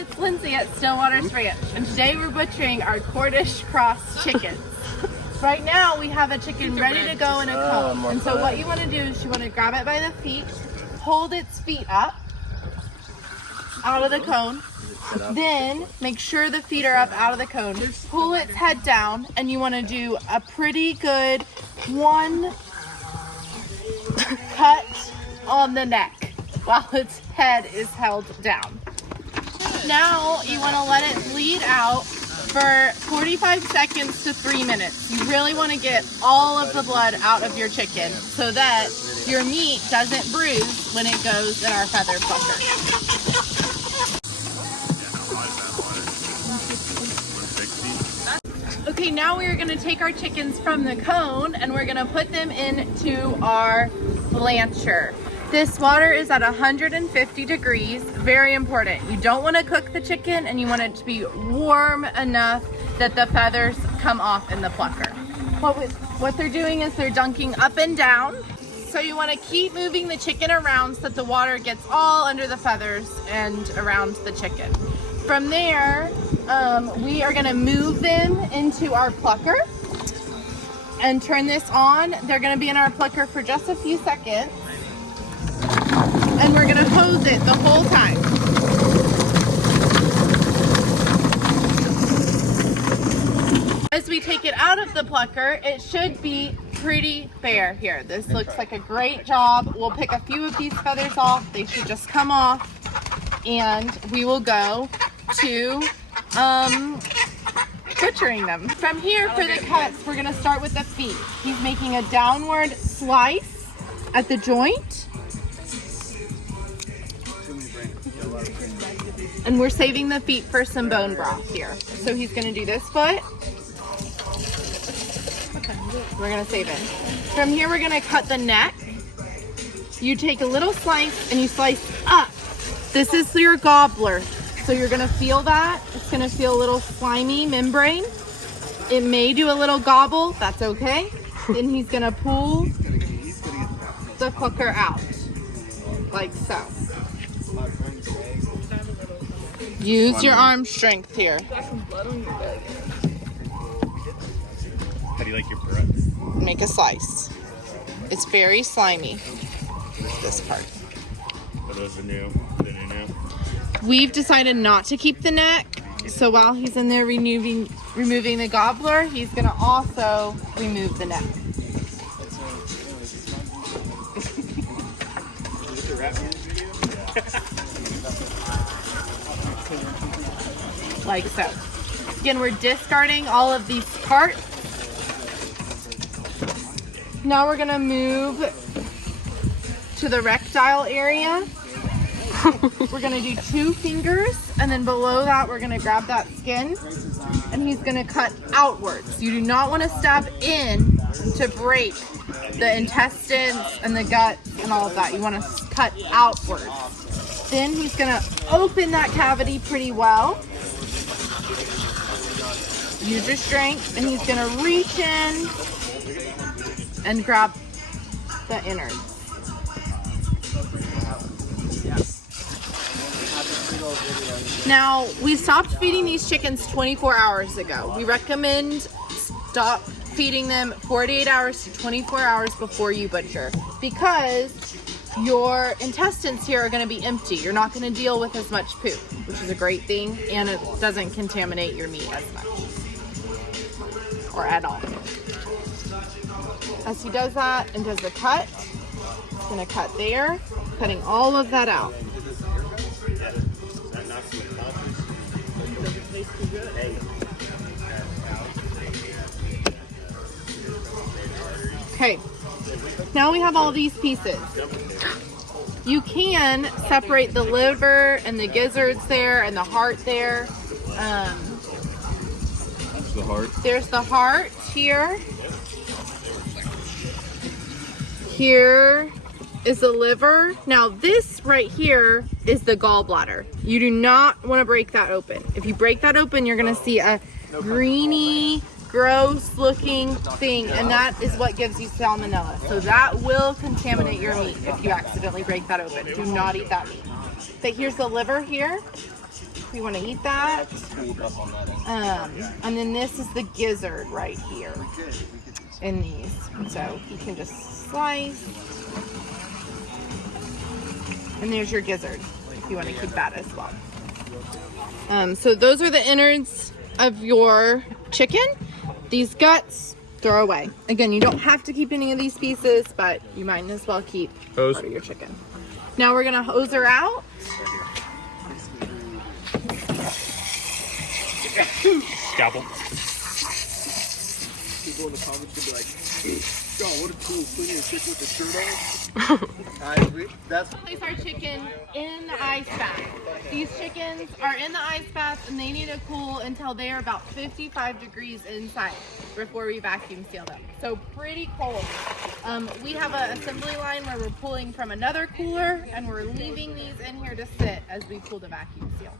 it's Lindsay at Stillwater's Ranch, and today we're butchering our Cornish Cross Chickens. Right now we have a chicken ready to go in a cone, and so what you want to do is you want to grab it by the feet, hold its feet up out of the cone, then make sure the feet are up out of the cone, pull its head down, and you want to do a pretty good one cut on the neck while its head is held down. Now you want to let it bleed out for 45 seconds to 3 minutes. You really want to get all of the blood out of your chicken so that your meat doesn't bruise when it goes in our feather plucker. Okay, now we're going to take our chickens from the cone and we're going to put them into our blancher. This water is at 150 degrees, very important. You don't want to cook the chicken and you want it to be warm enough that the feathers come off in the plucker. What they're doing is they're dunking up and down. So you want to keep moving the chicken around so that the water gets all under the feathers and around the chicken. From there, we are going to move them into our plucker and turn this on. They're going to be in our plucker for just a few seconds. And we're gonna hose it the whole time. As we take it out of the plucker, it should be pretty bare here. This looks like a great job. We'll pick a few of these feathers off. They should just come off. And we will go to butchering them. From here for the cuts, we're gonna start with the feet. He's making a downward slice at the joint. And we're saving the feet for some bone broth here. So he's gonna do this foot. We're gonna save it. From here, we're gonna cut the neck. You take a little slice and you slice up. This is your gobbler. So you're gonna feel that. It's gonna feel a little slimy membrane. It may do a little gobble, that's okay. Then he's gonna pull the hooker out, like so. Use your arm strength here. How do you like your bread? Make a slice. It's very slimy, this part. Are those the new? We've decided not to keep the neck, so while he's in there removing the gobbler, he's gonna also remove the neck. Like so. Again, we're discarding all of these parts. Now we're gonna move to the rectile area. We're gonna do 2 fingers, and then below that we're gonna grab that skin, and he's gonna cut outwards. You do not want to stab in to break the intestines and the gut and all of that. You want to cut outwards. Then he's gonna open that cavity pretty well. Use your strength, and he's gonna reach in and grab the innards. Now, we stopped feeding these chickens 24 hours ago. We recommend stop feeding them 48 hours to 24 hours before you butcher, because your intestines here are going to be empty. You're not going to deal with as much poop, which is a great thing, and it doesn't contaminate your meat as much, or at all. As he does that and does the cut, he's going to cut there, cutting all of that out. Okay, now we have all these pieces. You can separate the liver and the gizzards there and the heart there. That's the heart. There's the heart here. Here is the liver. Now this right here is the gallbladder. You do not want to break that open. If you break that open, you're going to see a greeny, gross looking thing, and that is what gives you salmonella. So that will contaminate your meat if you accidentally break that open. Do not eat that meat. But here's the liver here. We want to eat that. Pulled up on that end. And then this is the gizzard right here in these. So you can just slice. And there's your gizzard if you want to keep that as well. So those are the innards of your chicken. These guts, throw away. Again, you don't have to keep any of these pieces, but you might as well keep Hose. part of your chicken. Now we're gonna hose her out. Scalpel. People in the comments will be like, "Yo, what a cool cleaning a chicken with the shirt on." That's Place our chicken in the ice bath. These chickens are in the ice bath and they need to cool until they are about 55 degrees inside before we vacuum seal them. So pretty cold. We have an assembly line where we're pulling from another cooler and we're leaving these in here to sit as we pull the vacuum seal.